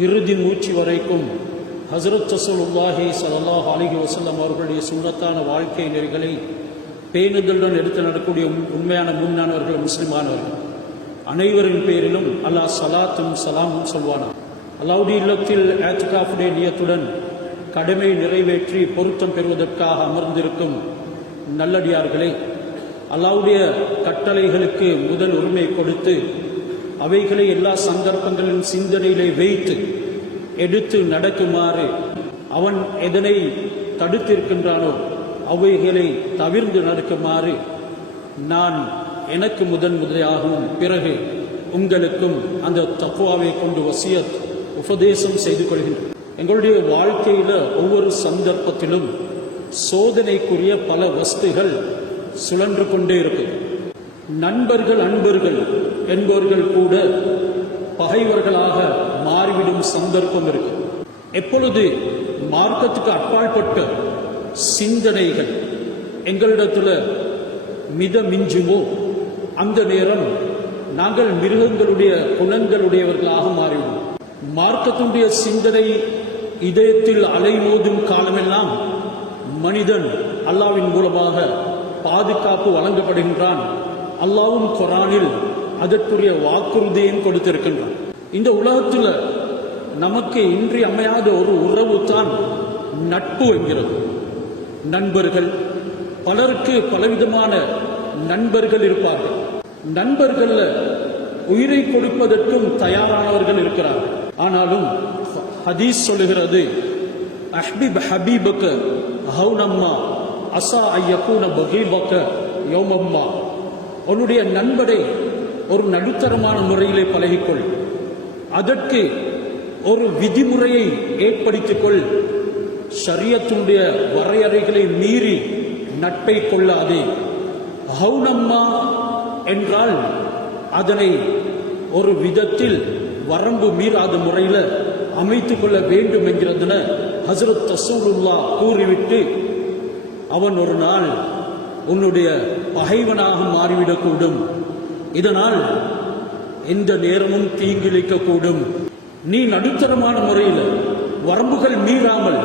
இறுதி மூச்சு வரைக்கும் ஹஸரத் ரசூலுல்லாஹி ஸல்லல்லாஹு அலைஹி வஸல்லம் அவர்களுடைய சுன்னத்தான வாழ்க்கை நெறிகளை பேணுதலுடன் எடுத்து நடக்கூடிய உண்மையான முன்னானவர்கள், முஸ்லிமானவர்கள் அனைவரின் பேரிலும் அல்லாஹ் ஸலாத்தும் ஸலாமும் சொல்வானா. அல்லாஹ்வுடைய இல்லத்தில் இஅ்திகாஃபுடைய நியத்துடன் கடமை நிறைவேற்றி பொருத்தம் பெறுவதற்காக அமர்ந்திருக்கும் நல்லடியார்களே, அல்லாஹ்வுடைய கட்டளைகளுக்கு முதல் உரிமை கொடுத்து அவைகளை எல்லா சந்தர்ப்பங்களின் சிந்தனையிலே வைத்து எடுத்து நடக்குமாறு அவன் எதனை தடுத்திருக்கின்றானோ அவைகளை தவிர்த்து நடக்குமாறு நான் எனக்கு முதலாகவும் பிறகு உங்களுக்கும் அந்த தக்வாவை கொண்டு வசியத் உபதேசம் செய்து கொள்கின்றேன். எங்களுடைய வாழ்க்கையில் ஒவ்வொரு சந்தர்ப்பத்திலும் சோதனைக்குரிய பல வஸ்துகள் சுழன்று கொண்டே இருக்குது. நண்பர்கள், அன்பர்கள் என்பவர்கள் கூட பகைவர்களாக மாறிவிடும் சந்தர்ப்பம் இருக்கு. எப்பொழுது மார்க்கத்துக்கு அப்பாற்பட்ட சிந்தனைகள் எங்களிடத்தில் மிஞ்சுமோ அந்த நேரம் நாங்கள் மிருகங்களுடைய குணங்களுடையவர்களாக மாறிவிடும். மார்க்கத்துடைய சிந்தனை இதயத்தில் அலைமோதும் காலமெல்லாம் மனிதன் அல்லாஹ்வின் மூலமாக பாதுகாப்பு வழங்கப்படுகின்றான். அல்லாஹ்வும் குர்ஆனில் அதற்குரிய வாக்குறுதியையும் கொடுத்திருக்கின்றான். இந்த உலகத்தில் நமக்கு இன்றியமையாத ஒரு உறவு தான் நட்பு என்கிறது. நண்பர்கள், பலருக்கு பலவிதமான நண்பர்கள் இருப்பார்கள். நண்பர்கள் உயிரை கொடுப்பதற்கும் தயாரானவர்கள் இருக்கிறார்கள். ஆனாலும் ஹதீஸ் சொல்லுகிறது, அஹ்பிப் ஹபீபக ஹவுனம்மா அஸா ஐயகூன பகீபக யௌமம்மா. உன்னுடைய நண்பரை ஒரு நடுத்தரமான முறையிலே பழகிக்கொள். அதற்கு ஒரு விதிமுறையை ஏற்படுத்திக் கொள். ஷரியத்துடைய வரையறைகளை மீறி நட்பை கொள்ளாதே. ஹவுனம்மா என்றால் அதனை ஒரு விதத்தில் வரம்பு மீறாத முறையில் அமைத்துக் கொள்ள வேண்டும் என்கிறதுன ஹஸரத் ரசூலுல்லாஹ் கூறிவிட்டு, அவன் ஒரு நாள் உன்னுடைய பகைவனாக மாறிவிடக்கூடும். இதனால் எந்த நேரமும் தீங்கிழைக்கக்கூடும். நீ நடுத்தரமான முறையில் வரம்புகள் மீறாமல்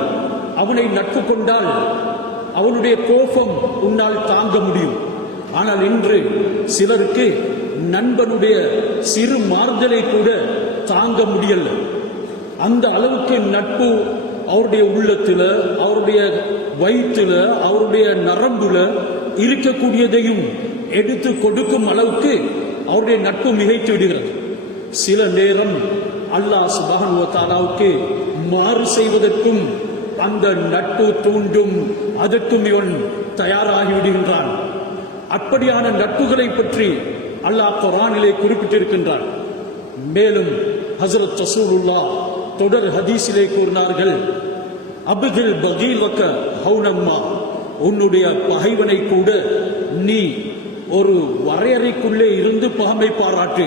அவனை நட்பு கொண்டால் அவனுடைய கோபம் உன்னால் தாங்க முடியும். ஆனால் இன்று சிலருக்கு நண்பனுடைய சிறு மாறுதலை கூட தாங்க முடியல. அந்த அளவுக்கு நட்பு அவருடைய உள்ளத்தில், அவருடைய வயிற்றுல, அவருடைய நரம்புல இருக்கக்கூடியதையும் எடுத்து கொடுக்கும் அளவுக்கு அவருடைய நட்பு மிகைத்து விடுகிறது. சில நேரம் அல்லாஹ் சுப்ஹானஹு வ தஆலாவுக்கு மாறு செய்வதற்கும் அந்த நட்பு தூண்டும். அதற்கும் இவன் தயாராகி விடுகின்றான். அப்படியான நட்புகளை பற்றி அல்லாஹ் குர்ஆனிலே குறிப்பிட்டிருக்கின்றான். மேலும் ஹஸரத் ரசூலுல்லாஹ் தொடர் ஹதீஸிலே கூறினார்கள், அப்கில் பகீலக ஹவுனம்மா. உன்னுடைய பகைவனை கூட நீ ஒரு வரையறைக்குள்ளே இருந்து பகமை பாராட்டு.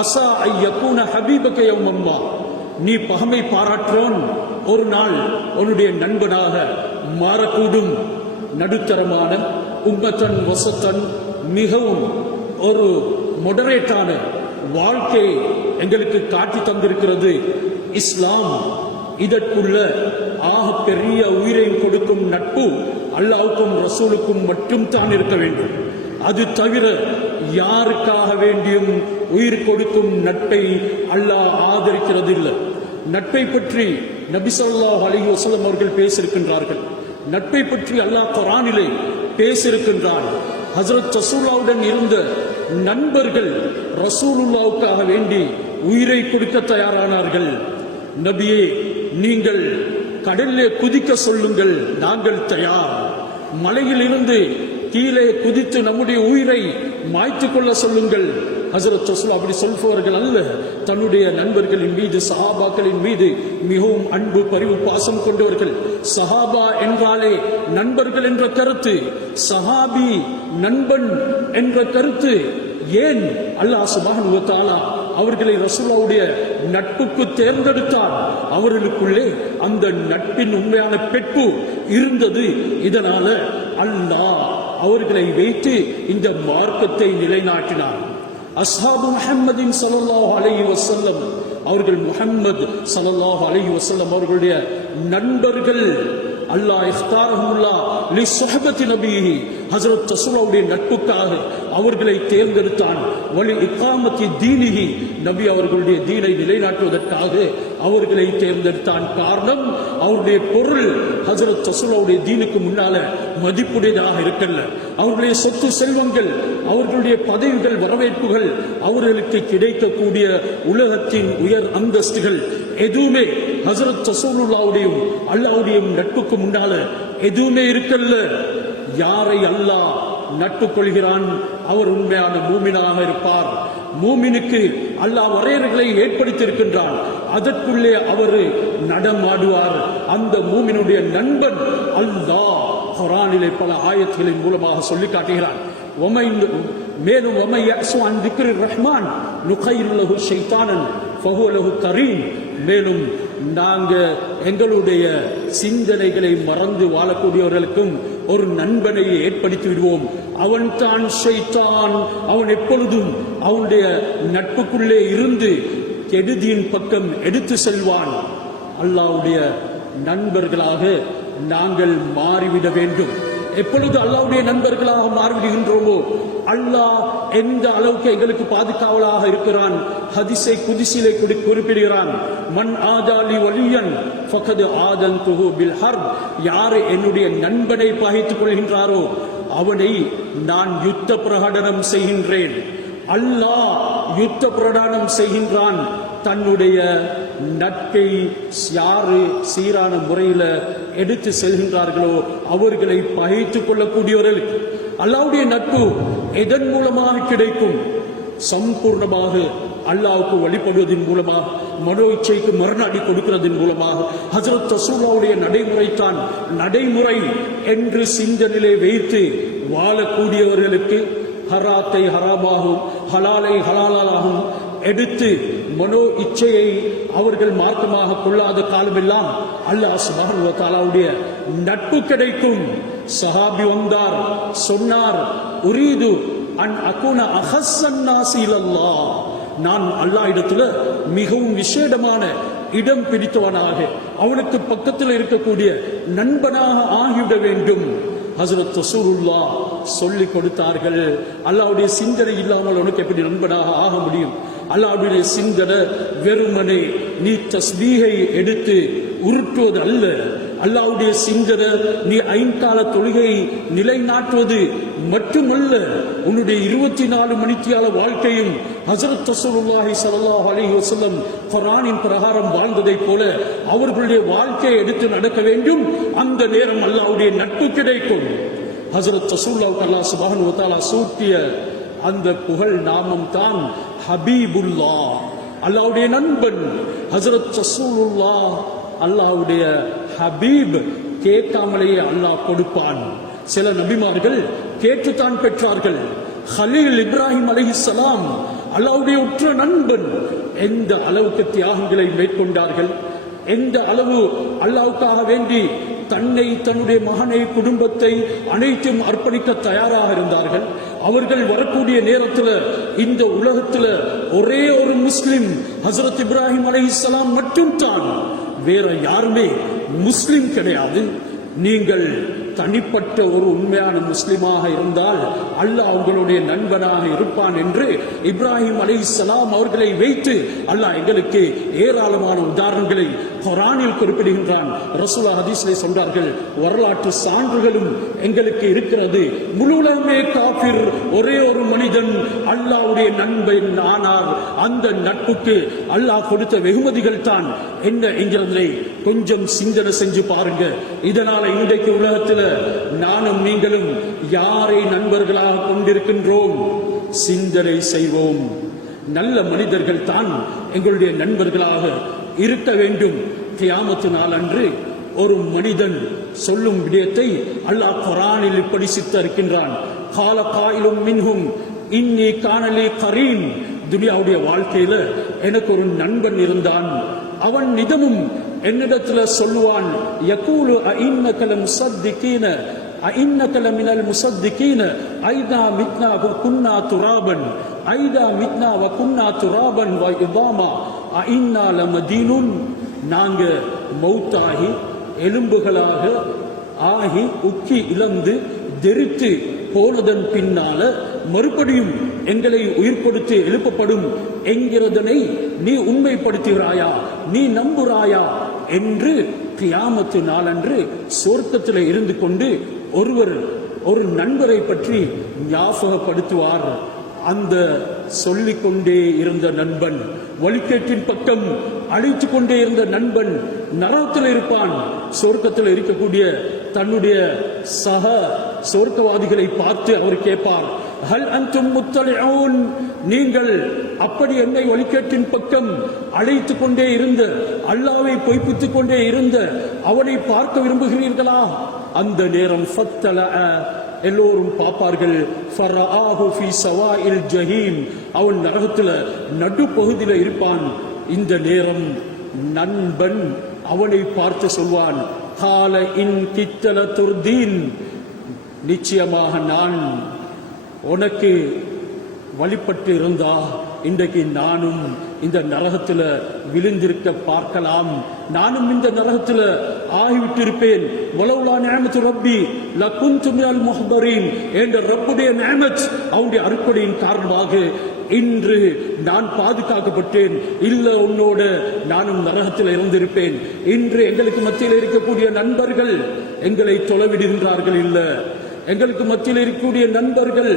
அஸா ஐயகூன ஹபீபக யௌமம்மா. நீ பகமை பாராற்றோன் ஒரு நாள் உன்னுடைய நண்பனாக மாறக்கூடும். நடுத்தரமான உம்மத்தன் வசத்தன் மிகவும் ஒரு மொடரேட்டான வாழ்க்கை எங்களுக்கு காட்டி தந்திருக்கிறது இஸ்லாம். இதற்குள்ள ஆக பெரிய உயிரை கொடுக்கும் நட்பு அல்லாஹ்வுக்கும் ரசூலுக்கும் மட்டும் தான் இருக்க வேண்டும். அது தவிர யாருக்காக வேண்டியும் உயிர் கொடுக்கும் நட்பை அல்லாஹ் ஆதரிக்கிறது இல்லை. நட்பை பற்றி நபி ஸல்லல்லாஹு அலைஹி வஸல்லம் அவர்கள் பேசியிருக்கின்றார்கள். நட்பை பற்றி அல்லாஹ் குர்ஆனிலே பேசியிருக்கின்றான். ஹஸரத் ரசூலுல்லாஹுடன் இருந்த நண்பர்கள் ரசூலுல்லாஹுக்காக வேண்டி உயிரை கொடுக்க தயாரானார்கள். நபியே, நீங்கள் கடலிலே குதிக்க சொல்லுங்கள், நாங்கள் தயார். மலையில் இருந்து கீழே குதித்து நம்முடைய உயிரை மாய்த்துக் கொள்ள சொல்லுங்கள். ஹஸரத் ரசூல் அப்படி சொல்பவர்கள் அல்ல. தன்னுடைய நண்பர்களின் மீது, சஹாபாக்களின் மீது மிகவும் அன்பு, பரிவு, பாசம் கொண்டவர்கள். சஹாபா என்றாலே நண்பர்கள் என்ற கருத்து, சஹாபி நண்பன் என்ற கருத்து. ஏன் அல்லாஹ் சுப்ஹானஹு வ தஆலா அவர்களை ரசூலுல்லாஹ்வுடைய நட்புக்கு தேர்ந்தெடுத்தார்? அவர்களுக்குள்ளே அந்த நட்பின் உண்மையான பெட்பு இருந்தது. இதனால அல்லாஹ் அவர்களை வைத்து இந்த மார்க்கத்தை நிலைநாட்டினார். அஸ்ஹாபு முஹம்மதின் ஸல்லல்லாஹு அலைஹி வஸல்லம் அவர்கள் முஹம்மது ஸல்லல்லாஹு அலைஹி வஸல்லம் அவர்களுடைய நண்பர்கள். அல்லாஹ் இஃப்தாரஹுல்லாஹ் லி சுஹபத்தி நபிஹி, ஹஜ்ரத் ரசூலுல்லாஹ்வுடைய நட்புக்காக அவர்களை தேர்ந்தெடுத்தான். வலி இகாமத்தி தீனிஹி, நபி அவர்களுடைய தீனை நிலைநாட்டுவதற்காக அவர்களை தேர்ந்தெடுத்தான். காரணம், அவருடைய பொருள் ஹஜ்ரத் ரசூலுல்லாஹ்வுடைய தீனுக்கு முன்னால மதிப்புடையதாக இருக்கல்ல. அவர்களுடைய சொத்து செல்வங்கள், அவர்களுடைய பதவிகள், வரவேற்புகள், அவர்களுக்கு கிடைக்கக்கூடிய உலகத்தின் உயர் அந்தஸ்துகள் எதுவுமே ஹஜ்ரத் ரசூலுல்லாஹ்வுடைய அல்லாஹ்வுடைய நட்புக்கு முன்னால எதுவுமே இருக்கல்ல. யாரை அல்லாஹ் நட்பு கொள்கிறான் அவர் உண்மையான மூமினாக இருப்பார். மூமினுக்கு அல்லாஹ் வரையறைகளை ஏற்படுத்தி இருக்கின்றான், அதற்குள்ளே அவர் நடமாடுவார். அந்த மூமினுடைய நண்பன் அல்லாஹ் குர்ஆனிலே பல ஆயத்துகளின் மூலமாக சொல்லி காட்டுகிறான். மேலும் ரஹ்மான் நுகைருலஹு ஷைத்தானன் ஃபஹுவ லஹு கரீன், மேலும் நாங்க எங்களுடைய சிந்தனைகளை மறந்து வாழக்கூடியவர்களுக்கும் ஒரு நண்பனை ஏற்படுத்தி விடுவோம். அவன் தான் ஷைத்தான். அவன் எப்பொழுதும் அவனுடைய நட்புக்குள்ளே இருந்து கெடுதியின் பக்கம் எடுத்து செல்வான். அல்லாஹ்வுடைய நண்பர்களாக நாங்கள் மாறிவிட வேண்டும். எப்பொழுது அல்லாஹ்வுடைய நண்பர்களாக மாறிவிடுகின்றோமோ அல்லாஹ் எந்த அளவுக்கு எங்களுக்கு பாதுகாவலாக இருக்கிறான். ஹதீஸை குதிசிலே குறிப்பிடுகிறான், மன் ஆதாலி வலியன் ஃபகத் ஆதன்துஹு பில் ஹர்ப், யார் என்னுடைய நண்பனை பகைத்துக் கொள்கின்றாரோ அவனை நான் யுத்த பிரகடனம் செய்கின்றேன். அல்லாஹ் யுத்த பிரகடனம் செய்கின்றான். தன்னுடைய நட்பை யாரு சீரான முறையில எடுத்து செல்கின்றார்களோ அவர்களை பகைத்துக் கொள்ளக்கூடியவர்களுக்கு அல்லாஹ்வுடைய நட்பு எதன் மூலமாக கிடைக்கும்? சம்பூர்ணமாக அல்லாஹ்வுக்கு வழிபடுவதன் மூலமாக, மனோ இச்சைக்கு மரணாடி கொடுக்கிறதன் மூலமாக. ஹஜ்ரத் ரசூலுல்லாஹ்வுடைய நடைமுறைத்தான் நடைமுறை என்று சிந்தனிலே வைத்து வாழக்கூடியவர்களுக்கு ஹராத்தை ஹராமாகும், ஹலாலை ஹலாலாகும் எடுத்து மனோ இச்சையை அவர்கள் மார்க்கமாக கொள்ளாத காலமெல்லாம் அல்லாஹ் சுப்ஹானஹு வ தஆலாவுடைய நட்பு கிடைக்கும். சஹாபி வந்தார், சொன்னார், உரீது அன் அகுன அஹஸ்ஸன் நாஸி இலல்லாஹ், நான் அல்லாஹ் இடத்துல மிகவும் விசேடமான இடம் பிடித்தவனாக, அவனுக்கு பக்கத்தில் இருக்கக்கூடிய நண்பனாக ஆகிவிட வேண்டும். ஹஜ்ரத் ரசூலுல்லாஹ் சொல்லிக் கொடுத்தார்கள், அல்லாஹ்வுடைய சிந்தனை இல்லாமல் உனக்கு எப்படி நண்பனாக ஆக முடியும்? அல்லாஹ்வுடைய சிந்தனை வெறுமனே நீ தஸ்பீஹை எடுத்து உருட்டுவது அல்ல. அல்லாஹ்வுடைய சிந்தனை நீ ஐங்கால தொழுகை நிலைநாட்டுவது மட்டுமல்ல. உன்னுடைய 24 மணித்தியால வாழ்க்கையும் ஹஜ்ரத் ரசூலுல்லாஹி ஸல்லல்லாஹு அலைஹி வஸல்லம் குர்ஆனின் பிரகாரம் வாழ்ந்ததைப் போல அவர்களுடைய வாழ்க்கையை எடுத்து நடக்க வேண்டும். அந்த நேரம் அல்லாஹ்வுடைய நட்பு கிடைக்கும். ஹஜ்ரத் ரசூலுல்லாஹி அல்லாஹ் சுப்ஹானஹு வ தஆலா சூட்டிய அந்த புகழ் நாமம் தான் ஹபீபுல்லாஹ், அல்லாஹ்வுடைய நண்பன். ஹஜ்ரத் ரசூலுல்லாஹ் அல்லாஹ்வுடைய ஹபீப், கேட்காமலேயே அல்லாஹ் கொடுப்பான். சில நபிமார்கள் கேட்டுத்தான் பெற்றார்கள். ஹலீல் இப்ராஹிம் அலைஹிஸ்ஸலாம் அல்லாஹ்வுடைய உற்ற நண்பன். எந்த அளவுக்கு தியாகங்களை மேற்கொண்டார்கள், எந்த அளவு அல்லாஹ்வுக்காக வேண்டி தன்னை, தன்னுடைய மகனை, குடும்பத்தை அனைத்தும் அர்ப்பணிக்க தயாராக இருந்தார்கள். அவர்கள் வரக்கூடிய நேரத்தில் இந்த உலகத்தில் ஒரே ஒரு முஸ்லிம் ஹஜ்ரத் இப்ராஹிம் அலைஹிஸ்ஸலாம் மட்டும் தான், வேற யாருமே முஸ்லிம் கிடையாது. நீங்கள் தனிப்பட்ட ஒரு உண்மையான முஸ்லிமாக இருந்தால் அல்லாஹ் உங்களுடைய நண்பனாக இருப்பான் என்று இப்ராஹிம் அலைஹிஸ்ஸலாம் அவர்களை வைத்து அல்லாஹ் எங்களுக்கு ஏராளமான உதாரணங்களை குர்ஆனில் குறிப்பிடுகின்றான். ரசூலுல்லாஹ் ஹதீஸிலே சொன்னார்கள், வரலாற்று சான்றுகளும் எங்களுக்கு இருக்கிறது. முழு உலகமே காஃபிர், ஒரே ஒரு மனிதன் அல்லாஹ்வுடைய நண்பன் ஆனார். அந்த நட்புக்கு அல்லாஹ் கொடுத்த வெகுமதிகள் தான் என்ன என்கிறதை கொஞ்சம் சிந்தனை செஞ்சு பாருங்க. இதனால இன்றைக்கு உலகத்தில் நானும் நீங்களும் யாரை நண்பர்களாக கொண்டிருக்கின்றோம்? சிந்தனை செய்வோம். நல்ல மனிதர்கள் தான் எங்களுடைய நண்பர்களாக இருக்க வேண்டும். கியாமத்து நாள் அன்று ஒரு மனிதன் சொல்லும் விடயத்தை அல்லாஹ் குர்ஆனில் இப்படி சித்தரிக்கின்றான். கால காயிலும் மின்ஹும் இன்னி கானலி கரீன், துனியாவுடைய வாழ்க்கையில எனக்கு ஒரு நண்பன் இருந்தான். அவன் நிதமும் என்னிடத்துல சொல்லுவான், யகூலு அஇன்னக லம் ஸத்திகீன أئنك لمن المصدقين أئذا متنا وكنا ترابا أئذا متنا وكنا ترابا وعظاما أئنا لمدينون நாங்க மௌத்தாகி எலும்புகளாக ஆகி உக்கி இழந்து தெரித்து போனதன் பின்னால மறுபடியும் எங்களை உயிர் கொடுத்து எழுப்பப்படும் என்கிறதனை நீ உண்மைப்படுத்துகிறாயா, நீ நம்புகிறாயா என்று கியாமத்து நாளன்று சொர்க்கத்தில் இருந்து கொண்டு ஒருவர் ஒரு நண்பரை பற்றி ஞாபகப்படுத்துவார். அந்த சொல்லிக்கொண்டே இருந்த நண்பன், வழிகேட்டின் பக்கம் அழைத்து கொண்டே இருந்த நண்பன் நரகத்தில் இருப்பான். சொர்க்கத்தில் இருக்கக்கூடிய தன்னுடைய சக சொர்க்கவாதிகளை பார்த்து அவர் கேட்பார், ஹல் அன்தும் முத்தலிஊன், நீங்கள் அப்படி என்னை வழிகேட்டின் பக்கம் அழைத்து கொண்டே இருந்த, அல்லாஹ்வை பொய்ப்பித்துக் கொண்டே இருந்த அவனை பார்க்க விரும்புகிறீர்களா? அந்த நேரம் எல்லோரும் பார்ப்பார்கள். அவன் நரகத்துல நடுப்பகுதியில இருப்பான். இந்த நேரம் நண்பன் அவனை பார்த்து சொல்வான், கால இன் கித்தல துர்தீன், நிச்சயமாக நான் உனக்கு வழிபட்டு இருந்தா இன்றைக்கு நானும் இந்த நரகத்துல விழுந்திருக்க பார்க்கலாம், நானும் இந்த நரகத்துல ஆகிவிட்டிருப்பேன். வலவுலா நிஅமத்து ரப்பி லகுன்து மினல் முஹ்தரீன், என்ற ரப்புடைய நிஅமத், அவனுடைய அருட்கொடையின் காரணமாக இன்று நான் பாதுகாக்கப்பட்டேன். இல்ல உன்னோட நானும் நரகத்தில் இருந்திருப்பேன். இன்று எங்களுக்கு மத்தியில் இருக்கக்கூடிய நண்பர்கள் எங்களை தொலைவிடுகின்றார்கள். இல்ல, எங்களுக்கு மத்தியில் இருக்கக்கூடிய நண்பர்கள்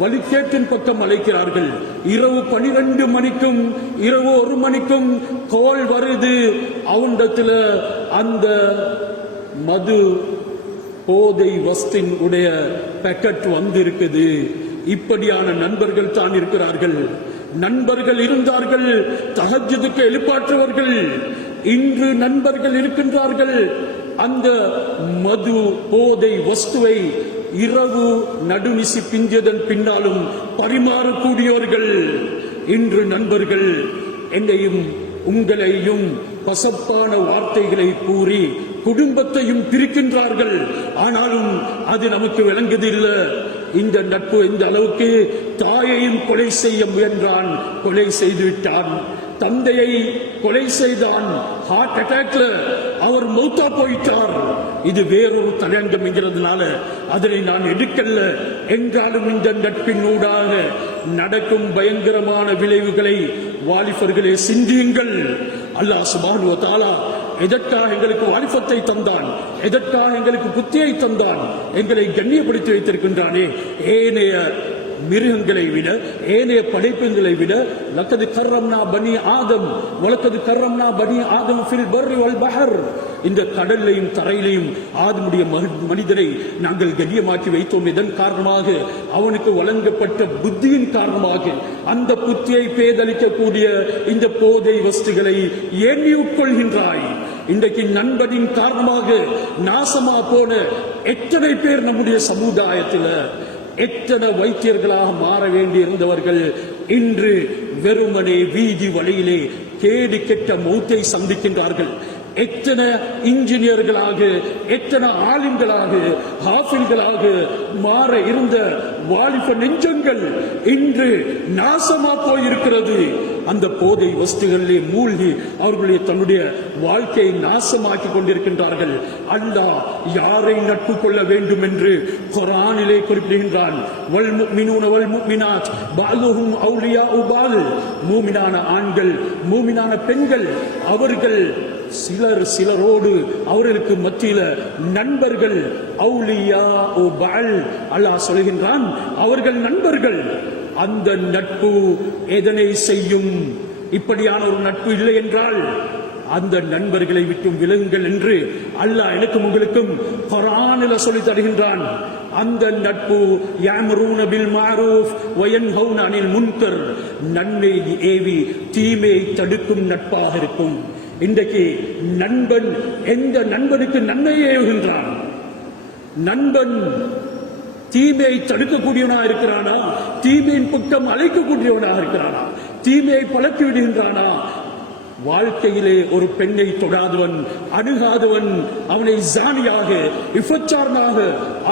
வழிகேட்டின் பக்கம் அழைக்கிறார்கள். இரவு 12 மணிக்கும் இரவு 1 மணிக்கும் கோல் வருது, அவனிடத்துல அந்த மது போதை வஸ்தின் உடைய பேக்கெட் வந்திருக்குது. இப்படியான நண்பர்கள் தான் இருக்கிறார்கள். நண்பர்கள் இருந்தார்கள், தஹஜ்ஜுதுக்கு எழுப்பாற்றுவர்கள். இன்று நண்பர்கள் இருக்கின்றார்கள், அந்த மது போதை வஸ்துவை இரவு நடுநிசி பிஞ்சதன் பின்னாலும் பரிமாறக்கூடியவர்கள். இன்று நண்பர்கள் என்னையும் உங்களையும் பசப்பான வார்த்தைகளை கூறி குடும்பத்தையும் பிரிக்கின்றார்கள். ஆனாலும் அது நமக்கு விளங்குதில்லை. இந்த நட்பு எந்த அளவுக்கு தாயையும் கொலை செய்ய முயன்றான், கொலை செய்துவிட்டான். தந்தையை கொலை செய்தான், ஹார்ட் அட்டாக்ல அவர் மௌத்தா போயிட்டார். இது வேறொரு தலையங்கம் என்கிறதுனால அதனை நான் எடுக்கல. என்றாலும் இந்த நட்பின் ஊடாக நடக்கும் பயங்கரமான விளைவுகளை வாலிபர்களே சிந்தியுங்கள். அல்லாஹ் சுப்ஹானஹு வ தஆலா எதற்காக எங்களுக்கு வாலிபத்தை தந்தான், எதற்காக எங்களுக்கு புத்தியை தந்தான், எங்களை கண்ணியப்படுத்தி வைத்திருக்கின்றானே. ஏனைய மிருகங்களை விட, ஏனைய படைப்புகளை விட லக்கது கர்ரம்னா பனி ஆதம் வலக்கது கர்ரம்னா பனி ஆதம் ஃபில் பர்ரி வல் பஹர், இந்த கடல்லையும் தரையிலையும் ஆதமுடைய மனிதரை நாங்கள் கண்ணியமாக்கி வைத்தோம். இதன் காரணமாக அவனுக்கு வழங்கப்பட்ட புத்தியின் காரணமாக அந்த புத்தியை பேதளிக்கக்கூடிய இந்த போதை வஸ்துகளை ஏன் நீ உட்கொள்கின்றாய்? இன்றைக்கு நண்பனின் காரணமாக நாசமா போன எத்தனை பேர் நம்முடைய சமுதாயத்தில், எத்தனை வைத்தியர்களாக மாற வேண்டி இருந்தவர்கள் இன்று வெறுமனே வீதி வழியிலே கேடு கெட்ட மௌத்தை சந்திக்கின்றார்கள். எத்தனை இன்ஜினியர்களாக, எத்தனை ஆலிம்களாக, ஹாஃபில்களாக மாற இருந்த வாலிப நெஞ்சங்கள் இன்று நாசமா போயிருக்கிறது. அந்த போதை வஸ்துகளிலே மூழ்கி அவர்களுடைய தன்னுடைய வாழ்க்கையை நாசமாக்கி கொண்டிருக்கின்றார்கள். அல்லாஹ் யாரை நட்பு கொள்ள வேண்டும் என்று குர்ஆனிலே குறிப்பிடுகின்றான். வல் முஃமினூன வல் முஃமினாத் பஅதுஹும் அவுலியாஉ பஅத், மூமினான ஆண்கள் மூமினான பெண்கள் அவர்கள் சிலரோடு அவர்களுக்கு மத்தியில நண்பர்கள். அவுலியாஉ பஅத், அல்லாஹ் சொல்கின்றான் அவர்கள் நண்பர்கள். அந்த நட்பு எதனை செய்யும்? இப்படியான ஒரு நட்பு இல்லை என்றால் அந்த நண்பர்களை விட்டும் விலகுங்கள் என்று அல்லாஹ் எனக்கும் உங்களுக்கும் குர்ஆனில் சொல்லி தருகின்றான். அந்த நட்பு யஅமுரூன பில் மஅரூஃப் வ யன்ஹவுன அனில் முன்கர், நன்மை ஏவி தீமையை தடுக்கும் நட்பாக இருக்கும். இன்றைக்கு நண்பன் எந்த நண்பனுக்கு நன்மையை ஏவுகின்றான்? நண்பன் தீமையை தடுக்கக்கூடியவனாக இருக்கிறானா? தீமையின் பக்கம் அழைக்கக்கூடியவனாக இருக்கிறானா? தீமையை பழக்கி விடுகின்றானா? வாழ்க்கையிலே ஒரு பெண்ணை தொடாதவன், அணுகாதவன், அவனை ஜானியாக, விபச்சாரமாக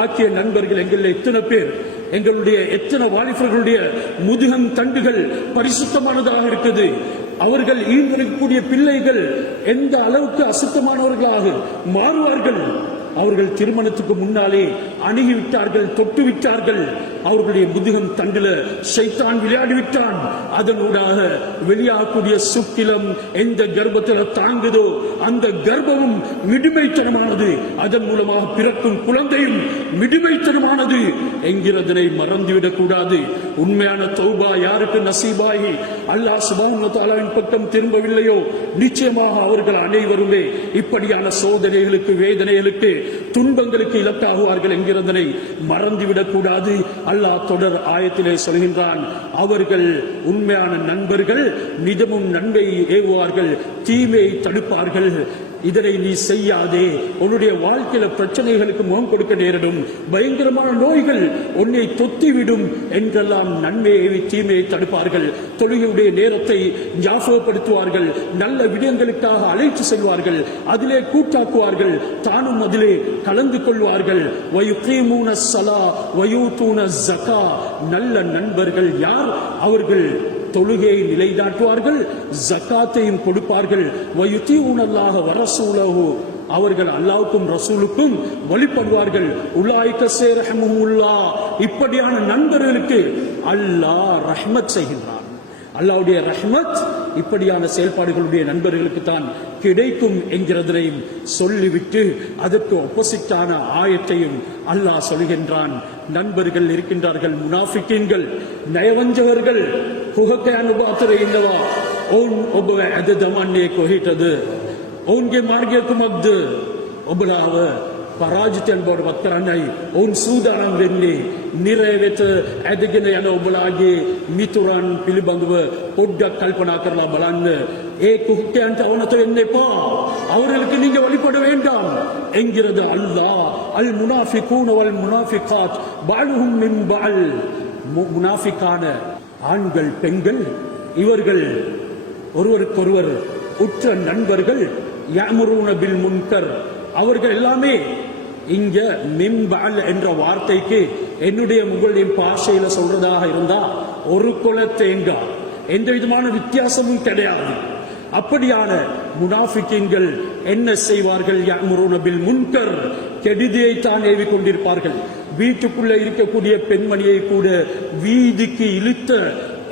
ஆக்கிய நண்பர்கள் எங்களில் எத்தனை பேர்? எங்களுடைய எத்தனை வாலிபர்களுடைய முதுகம் தண்டுகள் பரிசுத்தமானதாக இருக்குது. அவர்கள் ஈர்க்கக்கூடிய பிள்ளைகள் எந்த அளவுக்கு அசுத்தமானவர்களாக மாறுவார்கள். அவர்கள் திருமணத்துக்கு முன்னாலே அணுகிவிட்டார்கள், தொட்டு விட்டார்கள். அவர்களுடைய முதுகம் தண்டுல ஷைத்தான் விளையாடி விட்டான். அதனூடாக வெளியாகக்கூடிய சுக்கிலம் எந்த கர்ப்பத்தில் தாங்குதோ அந்த கர்ப்பமும் மிடுமைத்தனமானது. அதன் மூலமாக பிறக்கும் குழந்தையும் மிடுமைத்தனமானது என்கிறதனை மறந்துவிடக் கூடாது. உண்மையான தௌபா யாருக்கு நசீபாகி அல்லாஹ் சுப்ஹானஹு வ தஆலாவின் பக்கம் திரும்பவில்லையோ நிச்சயமாக அவர்கள் அனைவருமே இப்படியான சோதனைகளுக்கு, வேதனைகளுக்கு, துன்பங்களுக்கு இலக்காகுவார்கள் என்கிறதனை மறந்துவிடக் கூடாது. அல்லாஹ் தொடர் ஆயத்திலே சொல்கின்றான், அவர்கள் உண்மையான நண்பர்கள் நிதமும் நன்மையை ஏவுவார்கள், தீமையை தடுப்பார்கள். இதனை நீ செய்யாதே, உன்னுடைய வாழ்க்கையில பிரச்சனைகளுக்கு முகம் கொடுக்க நேரிடும், பயங்கரமான நோய்கள் உன்னை தொத்திவிடும் என்றெல்லாம் நன்மையை தீமையை தடுப்பார்கள். தொழுகையுடைய நேரத்தை ஞாபகப்படுத்துவார்கள், நல்ல விடயங்களுக்காக அழைத்து செல்வார்கள், அதிலே கூட்டாக்குவார்கள், தானும் அதிலே கலந்து கொள்வார்கள். வயுகீமூன ஸலா வயூதூன ஸகா. நல்ல நண்பர்கள் யார்? அவர்கள் தொழுகையை நிலைநாட்டுவார்கள், ஜகாத்தையும் கொடுப்பார்கள். வயுதீஊனல்லாஹ வரசூலஹு. அவர்கள் அல்லாஹ்வுக்கும் ரசூலுக்கும் வழிபடுவார்கள். உலாயிக ஸரஹமுல்லாஹ். இப்படியான நண்பர்களுக்கு அல்லாஹ் ரஹ்மத் செய்கின்றான். அல்லாஹ்வுடைய ரஹ்மத் இப்படியான செயல்பாடுகளுடைய நண்பர்களுக்கு தான் கிடைக்கும் என்கிறதையும் சொல்லிவிட்டு அதற்கு ஒப்போசிட்டான ஆயத்தையும் அல்லாஹ் சொல்கின்றான். நண்பர்கள் இருக்கின்றார்கள், முனாஃபிக்கீன்கள், நயவஞ்சகர்கள். குஹக்க அனுபாத்தரை இல்லவா ஓன் ඔබ ඇද දමන්නේ කොහිටද? ඔවුන්ගේ මාර්ගය කුමක්ද? ඔබලාව පරාජිතයන් බවට පත් කරන්නයි ඔවුන් සූදානම් වෙන්නේ. නිරය වෙත ඇදගෙන යන ඔබලාගේ මිතුරන් පිළිබඳව පොඩ්ඩක් කල්පනා කරලා බලන්න. ඒ කුහකයන්ට අවනත වෙන්න එපා, அவர்களுக்கு நீங்க வழிபட வேண்டாம் என்கிறது அல்லாஹ். அல் முனாஃபிகூன வல் முனாஃபிகாத் பஅதுஹும் மின் பஅல். முனாஃபிகான ஆண்கள், பெண்கள், இவர்கள் ஒருவருக்கொருவர் உற்ற நண்பர்கள். யஅமுரூன பில் முன்கர். அவர்கள் எல்லாமே இங்க மின்பல் என்ற வார்த்தைக்கு என்னுடைய உங்களுடைய பாஷையில சொல்றதாக இருந்தா ஒரு குல தேங்காய், எந்த விதமான வித்தியாசமும் கிடையாது. அப்படியான முனாஃபிக்கீன்கள் என்ன செய்வார்கள்? யஅமுரூன பில் முன்கர். கெடுதியை தான் ஏவி கொண்டிருப்பார்கள். வீட்டுக்குள்ள இருக்கக்கூடிய பெண்மணியை கூட வீதிக்கு இழுத்த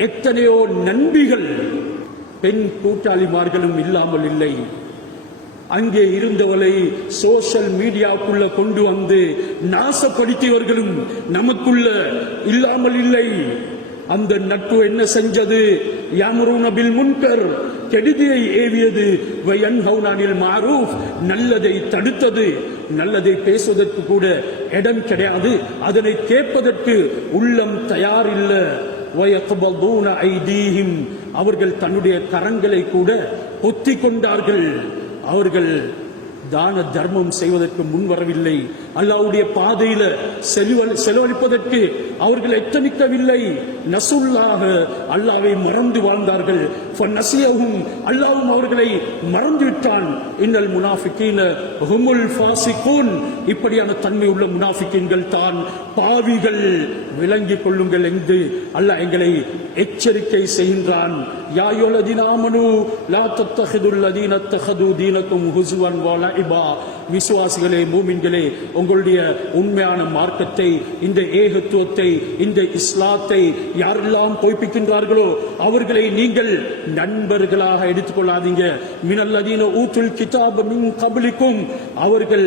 எத்தனையோ நண்பிகள், பெண் கூட்டாளிமார்களும் இல்லாமல் இல்லை. அங்கே இருந்தவளை சோஷியல் மீடியாவுக்குள்ள கொண்டு வந்து நாசப்படுத்தியவர்களும் நமக்குள்ள இல்லாமல் இல்லை. அந்த நட்பு என்ன செஞ்சது? யஅமுரூன பில் முன்கர், கெடுதியை ஏவியது. வயன்ஹவுன அனில் மஅரூஃப், நல்லதை தடுத்தது. நல்லதை பேசுவதற்கு கூட இடம் கிடையாது, அதனை கேட்பதற்கு உள்ளம் தயாரில்ல. வயக்பதுன ஐதீஹிம், அவர்கள் தன்னுடைய கரங்களை கூட பொத்திக் கொண்டார்கள். அவர்கள் தான தர்மம் செய்வதற்கு முன்வரவில்லை. அல்லாஹ்வுடைய பாதையில செலவழிப்பதற்கு அவர்கள் எத்தனிக்கவில்லை. நசுல்லாஹ, அல்லாஹ்வை மறந்து வாழ்ந்தார்கள். ஃபநசியஹும், அல்லாஹ்வும் அவர்களை மறந்துவிட்டான். இன்னல் முனாஃபிகீன ஹுமுல் ஃபாசிகூன், இப்படியான தன்மை உள்ள முனாஃபிகீன்கள் தான் பாவிகள். விளங்கிக் கொள்ளுங்கள் என்று அல்லாஹ் எங்களை எச்சரிக்கை செய்கின்றான். யா அய்யுஹல்லதீன ஆமனூ லா தத்தஹிதுல் லதீன தஹது தீனக்கும் ஹுஸ்வன் வ லஇபா. விசுவாசிகளே, மூமின்களே, உங்களுடைய உண்மையான மார்க்கத்தை, இந்த ஏகத்துவத்தை, இந்த இஸ்லாத்தை யாரெல்லாம் பொய்ப்பிக்கின்றார்களோ அவர்களை நீங்கள் நண்பர்களாக எடுத்துக்கொள்ளாதீங்க. மினல்லதீன ஊத்துல் கிதாப மின் கப்லிக்கும், அவர்கள்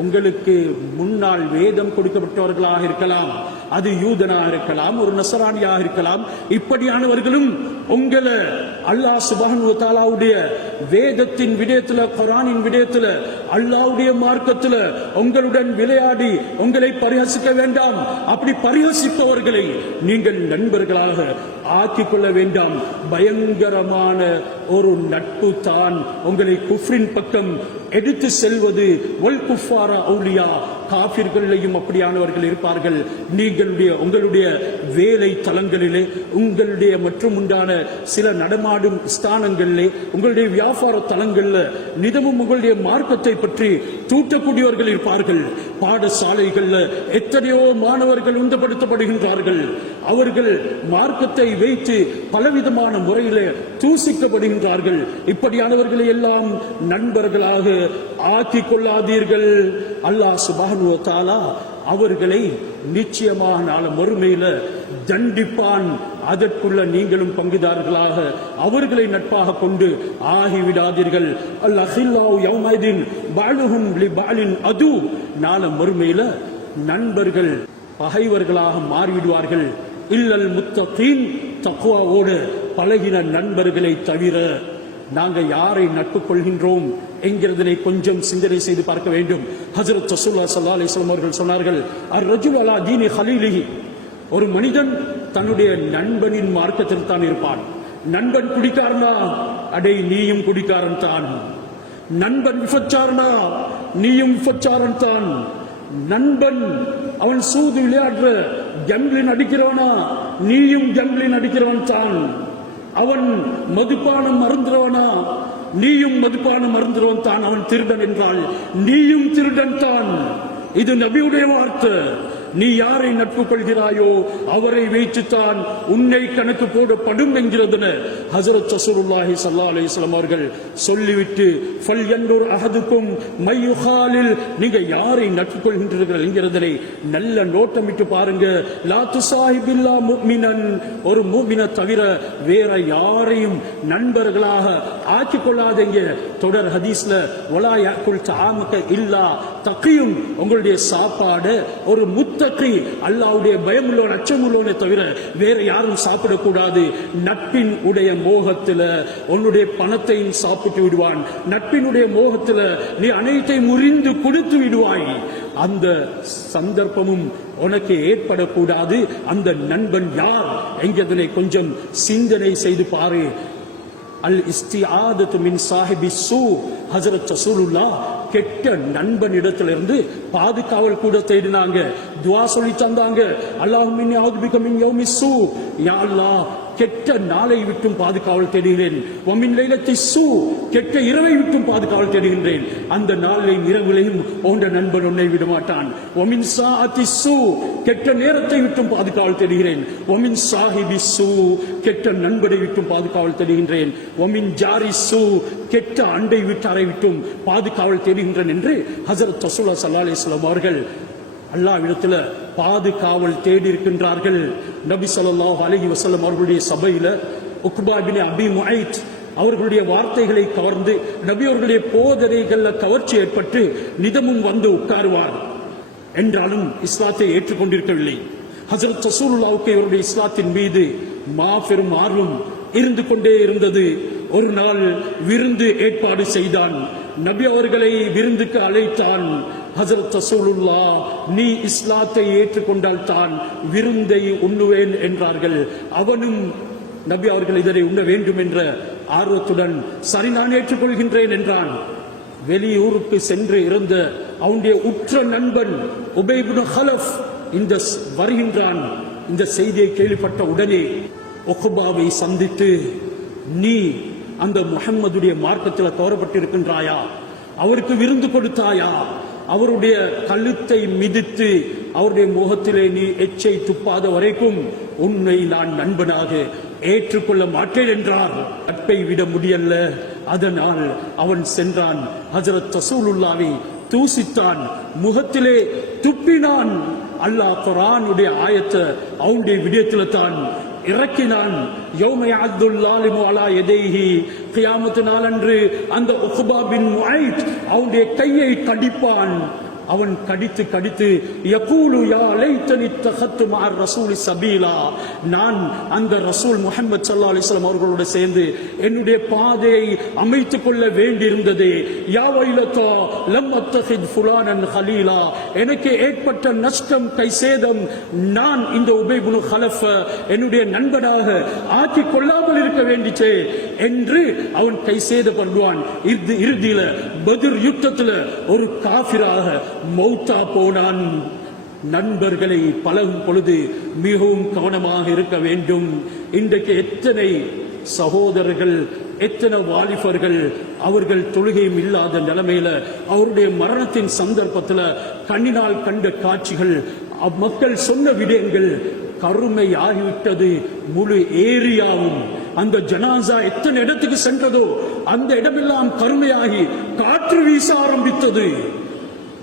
உங்களுக்கு முன்னால் வேதம் கொடுக்கப்பட்டவர்களாக இருக்கலாம், அது யூதனாக இருக்கலாம், ஒரு நசரானியாக இருக்கலாம். இப்படியானவர்களும் உங்களை அல்லாஹ் சுப்ஹானஹு வ தஆலாவுடைய வேதத்தின் விடயத்துல, குர்ஆனின் விடயத்துல, அல்லாஹ்வுடைய மார்க்கத்துல உங்களுடன் விளையாடி உங்களை பரிஹசிக்க வேண்டாம். அப்படி பரிஹசிப்பவர்களை நீங்கள் நண்பர்களாக ஆக்கிக் கொள்ள வேண்டாம். பயங்கரமான ஒரு நட்பு தான் உங்களை குஃப்ரின் பக்கம் எடுத்து செல்வது. வல் குஃபார அவுலியா, காபிர்களிலேயும் அப்படியானவர்கள் இருப்பார்கள். உங்களுடைய வேலை தலங்களிலே, உங்களுடைய மற்றும் உண்டான சில நடமாடும் ஸ்தானங்களிலே, உங்களுடைய வியாபார தலங்களில் நிதமும் உங்களுடைய மார்க்கத்தை பற்றி தூற்றக்கூடியவர்கள் இருப்பார்கள். பாடசாலைகளில் எத்தனையோ மாணவர்கள் உந்தப்படுத்தப்படுகின்றார்கள். அவர்கள் மார்க்கத்தை வைத்து பலவிதமான முறையில் தூசிக்கப்படுகின்றார்கள். இப்படியானவர்களை எல்லாம் நண்பர்களாக ஆக்கிக் கொள்ளாதீர்கள். அல்லாஹ் சுப்ஹானஹு வ தஆலா அவர்களை நிச்சயமாக நாள மறுமையில தண்டிப்பான். அதற்குள்ள நீங்களும் பங்குதாரர்களாக அவர்களை நட்பாக கொண்டு ஆகிவிடாதீர்கள். அல்-அஹில்லாஹு யௌமைதின் பஅலுஹும் லிபஅலின் அது. நாள மறுமையில நண்பர்கள் பகைவர்களாக மாறிவிடுவார்கள். இல்லல் முத்தகீன், தக்வாவோடு பழகின நண்பர்களை தவிர. நாங்கள் யாரை நட்பு கொள்கின்றோம் என்கிறதனை கொஞ்சம் சிந்தனை செய்து பார்க்க வேண்டும். ஹஜ்ரத் ரசூலுல்லாஹி ஸல்லல்லாஹு அலைஹி வஸல்லம் அவர்கள் சொன்னார்கள், அர்-ரஜுல் அலா தீனி ஹலீலிஹி. ஒரு மனிதன் தன்னுடைய நண்பனின் மார்க்கத்தில் தான் இருப்பான். நண்பன் குடிக்காரனா, அடே நீயும் குடிக்காரன் தான். நண்பன் விபச்சாரனா, நீயும் விபச்சாரன் தான். நண்பன் அவன் சூது விளையாடுற கம்ப்ளின் அடிக்கிறவனா, நீயும் கம்ப்ளின் அடிக்கிறவன் தான். அவன் மதுபானம் மருந்துறவனா, நீயும் மதுபானம் மருந்துறவன் தான். அவன் திருடன் என்றால் நீயும் திருடன் தான். இது நபியுடைய வார்த்தை. நீ யாரை நட்பு கொள்கிறாயோ அவரை வைத்துத்தான் உன்னை கணக்கு போடப்படும் என்கிறது ஹஜ்ரத் ரசூலுல்லாஹி ஸல்லல்லாஹு அலைஹி வஸல்லம் அவர்கள் சொல்லிவிட்டு, ஃபல் யன்துர் அஹதுக்கும் மையுகாலில், நீங்க யாரை நட்பு கொள்கின்றீர்கள் என்கிறதை நல்ல நோட்டமிட்டு பாருங்க. லா துசாஹிபில்லா முஃமினன், ஒரு முஃமினை தவிர வேற யாரையும் நண்பர்களாக ஆக்கிக் கொள்ளாதீங்க. தொடர் ஹதீஸ்ல வலா யாக்குல் தஆமக இல்லா தகியும், உங்களுடைய சாப்பாடு ஒரு முத்தகி, அல்லாஹ்வுடைய பயமுள்ளவன் அச்சமுள்ளவனை தவிர வேற யாரும் சாப்பிடக்கூடாது. நட்பின் உடைய மோகத்துல உன்னுடைய பணத்தையும் சாப்பிட்டு விடுவான். நட்பினுடைய மோகத்துல நீ அனைத்தையும் முறிந்து கொடுத்து விடுவாய். அந்த சந்தர்ப்பமும் உனக்கு ஏற்படக்கூடாது. அந்த நண்பன் யார் என்கிறதனை கொஞ்சம் சிந்தனை செய்து பாரு. அல் இஸ்திஆதத்து மின் சாஹிபி சூ. ஹஜ்ரத் ரசூலுல்லாஹ் கெட்ட நண்பனிடத்திலிருந்து பாதுகாவல் கூட தேடினாங்க. துஆ சொல்லி தந்தாங்க. அல்லாஹும்ம இன்னி அஊது பிக மின் யௌமிஸ் சூ. யா அல்லாஹ், கெட்ட நாளை விட்டும் பாதுகாவல் தேடுகிறேன். வமின் லைலத்தி சூ, கெட்ட இரவை விட்டும் பாதுகாவல் தேடுகின்றேன். அந்த நாளையும் இரவிலையும் உன்னுடைய நண்பன் உன்னை விட மாட்டான். வமின் சாஅத்தி சூ, கெட்ட நேரத்தை விட்டும் பாதுகாவல் தேடுகிறேன். வமின் சாஹிபி சூ, கெட்ட நண்பனை விட்டும் பாதுகாவல் தேடுகின்றேன். வமின் ஜாரி சூ, கெட்ட அண்டை வீட்டாரை விட்டும் பாதுகாவல் தேடுகின்றேன் என்று ஹஜ்ரத் ரசூலுல்லாஹி ஸல்லல்லாஹு அலைஹி வஸல்லம் அவர்கள் அல்லாஹ்விடத்துல பாதுகாவல் தேடி இருக்கின்றார்கள். நபி ஸல்லல்லாஹு அலைஹி வஸல்லம் அவர்களுடைய சபையில உக்பா பின் அபி முஐத் அவர்களுடைய வார்த்தைகளை கவர்ந்து நபி அவர்களுடைய போதனைகள்ல கவர்ச்சி ஏற்பட்டு நிதமும் வந்து உட்காருவார். என்றாலும் இஸ்லாத்தை ஏற்றுக்கொண்டிருக்கவில்லை. ஹஜ்ரத் ரசூலுல்லாஹ்வுக்கு இவருடைய இஸ்லாத்தின் மீது மாபெரும் ஆர்வம் இருந்து கொண்டே இருந்தது. ஒரு நாள் விருந்து ஏற்பாடு செய்தான். நபி அவர்களை விருந்துக்கு அழைத்தான். ஹஜ்ரத் ரசூலுல்லாஹ், நீ இஸ்லாத்தை ஏற்றுக்கொண்டால் தான் விருந்தை உண்ணுவேன் என்றார்கள். அவனும் நபி அவர்கள் இதனை உண்ண வேண்டும் என்ற ஆர்வத்துடன் சரி நான் ஏற்றுக்கொள்கின்றேன் என்றான். வெளியூருக்கு சென்று இருந்த அவனுடைய உற்ற நண்பன் உபை இப்னு ஹலஃப் இந்த வருகின்றான். இந்த செய்தியை கேள்விப்பட்ட உடனே உக்பாவை சந்தித்து, நீ அந்த முஹம்மதுடைய மார்க்கத்தில் கவரப்பட்டிருக்கின்றாயா? அவருக்கு விருந்து கொடுத்தாயா? அவருடைய கழுத்தை மிதித்து அவருடைய முகத்திலே நீ எச்சை துப்பாத வரைக்கும் உன்னை நான் நண்பனாக ஏற்றுக்கொள்ள மாட்டேன் என்றார். நட்பை விட முடியல. அதனால் அவன் சென்றான். ஹஜ்ரத் ரசூலுல்லாஹ்வை தூசித்தான், முகத்திலே துப்பினான். அல்லாஹ் குர்ஆனுடைய ஆயத்தை அவனுடைய விடயத்தில் தான் இறக்கினான். யௌம யஅத்துல் லாலிமு அலா யதைஹி, கியாமத் நாளன்று அந்த உக்பா பின் முஐத் அவனுடைய கையை கடிப்பான். அவன் கடித்து கடித்து யகூலு யா லைத்தனி தகத்து மஅர் ரசூல் சபீலா, நான் அந்த ரசூல் முஹம்மது ஸல்லல்லாஹு அலைஹி வஸல்லம் அவர்களோடு சேர்ந்து என்னுடைய பாதையை அமைத்துக் கொள்ள வேண்டியிருந்தது. யா வைலதா லம் அத்தஹித் ஃபுலானன் ஹலீலா, எனக்கு ஏற்பட்ட நஷ்டம் கை சேதம், நான் இந்த உபை இப்னு ஹலஃப என்னுடைய நண்பனாக ஆக்கிக் கொள்ளாமல் இருக்க வேண்டிச்சே என்று அவன் கை சேதப்படுவான். இறுதியில பத்ர் யுத்தத்தில் ஒரு காஃபிராக மௌத்தா போனான். நண்பர்களை பழகும் பொழுது மிகவும் கவனமாக இருக்க வேண்டும். இன்றைக்கு எத்தனை சகோதரர்கள், எத்தனை வாலிபர்கள் அவர்கள் தொழுகையும் இல்லாத நிலைமையில அவருடைய மரணத்தின் சந்தர்ப்பத்தில் கண்ணினால் கண்ட காட்சிகள், மக்கள் சொன்ன விடயங்கள் கருமை ஆகிவிட்டது. முழு ஏரியாவும் அந்த ஜனாசா எத்தனை இடத்துக்கு சென்றதோ அந்த இடமெல்லாம் கருமையாகி காற்று வீச ஆரம்பித்தது.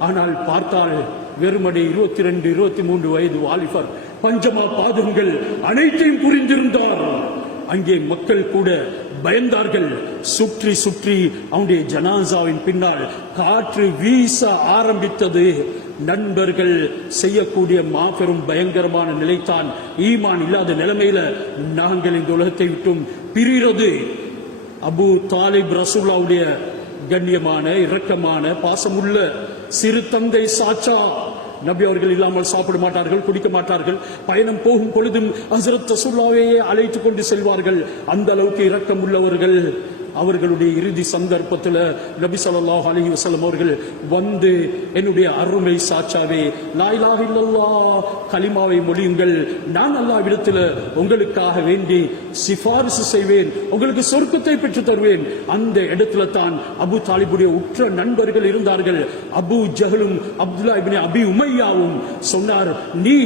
ஆனால் பார்த்தால் வெறுமனே 22, 23 வயது வாலிபர், பஞ்சமா பாதங்கள் அனைத்தையும் புரிந்திருந்தார். அங்கே மக்கள் கூட பயந்தார்கள். சுற்றி சுற்றி அவனுடைய ஜனாசாவின் பின்னால் காற்று வீச ஆரம்பித்தது. நண்பர்கள் செய்யக்கூடிய மாபெரும் பயங்கரமான நிலைத்தான். ஈமான் இல்லாத நிலைமையில நாங்கள் இந்த உலகத்தை விட்டும் பிரிகிறது. அபு தாலிப் ரசூலுல்லாஹ்வுடைய கண்ணியமான, இரக்கமான, பாசமுள்ள சிறு தந்தை சாச்சா. நபி அவர்கள் இல்லாமல் சாப்பிட மாட்டார்கள், குடிக்க மாட்டார்கள். பயணம் போகும் பொழுதும் ஹஜ்ரத் ரசூலுல்லாஹ்வையே அழைத்துக் கொண்டு செல்வார்கள். அந்த அளவுக்கு இரக்கம் உள்ளவர்கள். அவர்களுடைய இறுதி சந்தர்ப்பத்தில் நபி ஸல்லல்லாஹு அலைஹி வஸல்லம் அவர்கள் வந்து, என்னுடைய அருமை சாச்சாவே, லா இலாஹ இல்லல்லாஹ் கலிமாவை மொழியுங்கள், நான் அல்லாஹ்விடத்தில் உங்களுக்காக வேண்டி சிபாரிசு செய்வேன், உங்களுக்கு சொர்க்கத்தை பெற்று தருவேன். அந்த இடத்துல தான் அபு தாலிபுடைய உற்ற நண்பர்கள் இருந்தார்கள். அபு ஜஹலும் அப்துல்லா இப்னு அபி உமையாவும் சொன்னார், நீ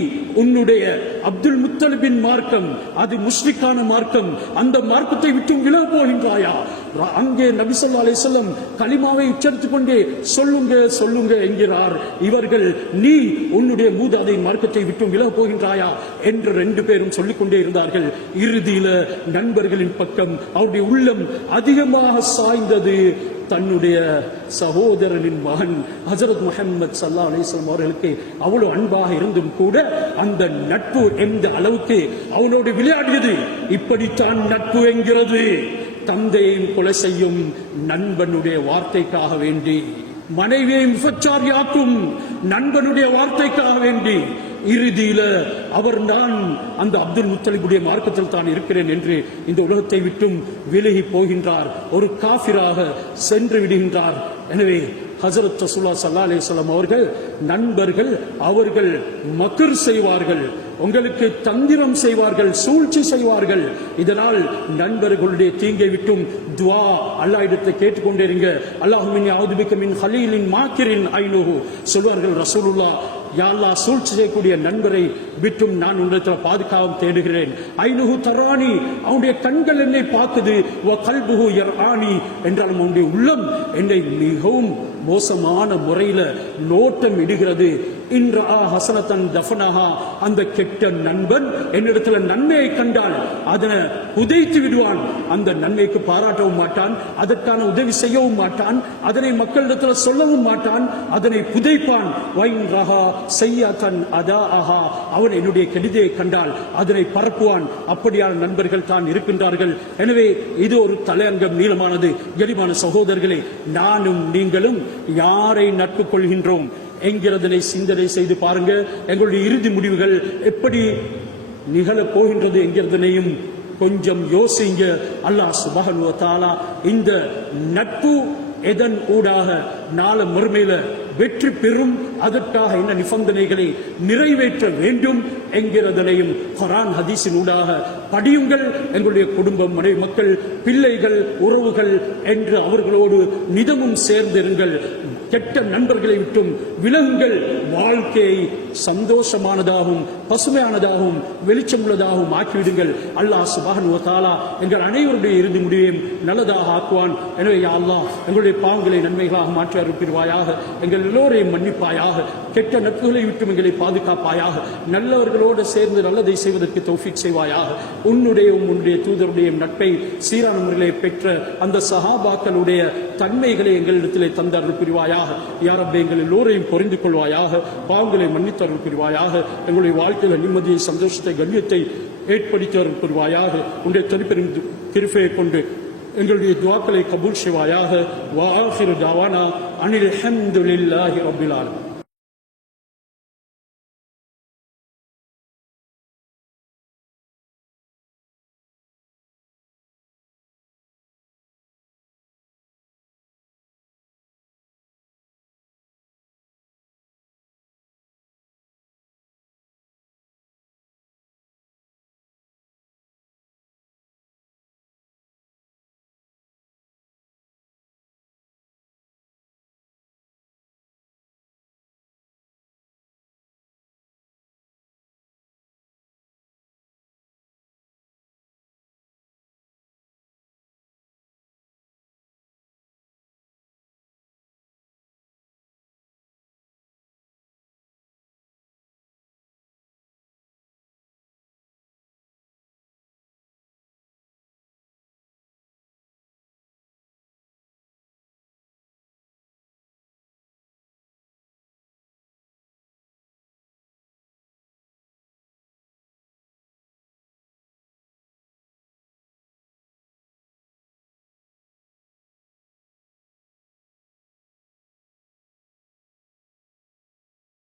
உன்னுடைய அப்துல் முத்தலிபின் மார்க்கம், அது முஸ்லிக்கான மார்க்கம், அந்த மார்க்கத்தை விட்டு விலக போகின்றாயா? அங்கே நபி ஸல்லல்லாஹு அலைஹி வஸல்லம் கலிமாவை உச்சரித்துக் கொண்டே சொல்லுங்க சொல்லுங்க என்கிறார். இவர்கள், நீ உன்னுடைய மூதாதை மார்க்கத்தை விட்டு விலக போகின்றாயா என்று 2 பேரும் சொல்லிக் கொண்டே இருந்தார்கள். இறுதியில நண்பர்களின் பக்கம் அவருடைய உள்ளம் அதிகமாக சாய்ந்தது. தன்னுடைய சகோதரனின் மகன் ஹஜ்ரத் முஹம்மது ஸல்லல்லாஹு அலைஹி வஸல்லம் அவர்களுக்கு அவ்வளவு அன்பாக இருந்தும் கூட அந்த நட்பு எந்த அளவுக்கு அவனோடு விளையாடியது. இப்படித்தான் நட்பு என்கிறது. தந்தையையும் கொலை செய்யும் நண்பனுடைய வார்த்தைக்காக வேண்டி, மனைவியை விபச்சாரியாக்கும் நண்பனுடைய வார்த்தைக்காக வேண்டி, இறுதியில அவர் நான் அந்த அப்துல் முத்தலிபுடைய மார்க்கத்தில் தான் இருக்கிறேன் என்று இந்த உலகத்தை விட்டும் விலகி போகின்றார். ஒரு காஃபிராக சென்று விடுகின்றார். எனவே ஹஜ்ரத் ரசூலுல்லாஹி ஸல்லல்லாஹு அலைஹி வஸல்லம் அவர்கள், நண்பர்கள் அவர்கள் மக்ர் செய்வார்கள், உங்களுக்கு தந்திரம் செய்வார்கள், சூழ்ச்சி செய்வார்கள். இதனால் நண்பர்களுடைய தீங்கை விட்டும் துஆ அல்லாஹ்விடத்தை கேட்டுக்கொண்டே இருங்க. அல்லாஹும்ம அஊது பிக மின் ஹலீலின் மாக்கிரின் ஐனுஹு சொல்வார்கள் ரசூலுல்லாஹ், யா அல்லாஹ், சூழ்ச்சி செய்யக்கூடிய நண்பரை விட்டும் நான் உன்னிடத்தில் பாதுகாவம் தேடுகிறேன். ஐனுஹு தரானி, அவனுடைய கண்கள் என்னை பார்க்குது, வ கல்புஹு யர்ஆனி என்றாலும் அவனுடைய உள்ளம் என்னை மிகவும் மோசமான முறையில நோட்டம் இடுகிறது. இன்றா ஹசனத்தன் தஃபனஹா, அந்த கெட்ட நண்பன் என்னிடத்துல நன்மையை கண்டால் அதனை புதைத்து விடுவான். அந்த நன்மைக்கு பாராட்டவும் மாட்டான், அதற்கான உதவி செய்யவும் மாட்டான், அதனை மக்களிடத்தில் சொல்லவும் மாட்டான், அதனை புதைப்பான். வைன் ரஹா செய்யாத்தன் அதாஹா, அவன் என்னுடைய கெடுதியை கண்டால் அதனை பரப்புவான். அப்படியான நண்பர்கள் தான் இருக்கின்றார்கள். எனவே இது ஒரு தலையங்கம் நீளமானது. கெளிமான சகோதரர்களே, நானும் நீங்களும் யாரை நட்பு கொள்கின்றோம் என்கிறதனை சிந்தனை செய்து பாருங்க. எங்களுடைய இறுதி முடிவுகள் எப்படி நிகழப் போகின்றது என்கிறதனையும் கொஞ்சம் யோசிங்க. அல்லாஹ் சுப்ஹானஹு வ தஆலா இந்த நட்பு எதன் ஊடாக நாள மறுமையில வெற்றி பெறும், அதற்காக என்ன நிபந்தனைகளை நிறைவேற்ற வேண்டும் என்கிறதனையும் குர்ஆன் ஹதீஸின் ஊடாக படியுங்கள். எங்களுடைய குடும்பம், மனைவி, மக்கள், பிள்ளைகள், உறவுகள் என்று அவர்களோடு நிதமும் சேர்ந்திருங்கள். கெட்ட நண்பர்களை விட்டும் விலகுங்கள். வாழ்க்கையை சந்தோஷமானதாகவும் பசுமையானதாகவும் வெளிச்சமுள்ளதாகவும் ஆக்கிவிடுங்கள். அல்லாஹ் சுப்ஹானஹு வ தஆலா எங்கள் அனைவருடைய இறுதி முடிவையும் நல்லதாக ஆக்குவான். எனவே யா அல்லாஹ், எங்களுடைய பாவங்களை நன்மைகளாக மாற்றி அருள்வாயாக, எங்கள் எல்லோரையும் மன்னிப்பாயாக, கெட்ட நட்புகளை விட்டும் எங்களை பாதுகாப்பாயாக, நல்லவர்களோடு சேர்ந்து நல்லதை செய்வதற்கு தௌஃபீக் செய்வாயாக. உன்னுடைய தூதருடைய நட்பை சீரான முறையிலே பெற்ற அந்த சஹாபாக்களுடைய தன்மைகளை எங்களிடத்திலே தந்து அருள் புரிவாயாக. யா ரப்பே, எங்கள் எல்லோரையும் பொறிந்து கொள்வாயாக, பாவங்களை மன்னித்து அருள் புரிவாயாக. எங்களுடைய வாழ்க்கையில் நிம்மதியை, சந்தோஷத்தை, கண்ணியத்தை ஏற்படுத்தி அருள் புரிவாயாக. உன்னுடைய தனிப்பெரும் கிருபையை கொண்டு எங்களுடைய துஆக்களை கபூல் செய்வாயாக. வ ஆகிரு தஅவானா அனில் ஹம்துலில்லாஹி ரப்பில் ஆலமீன்.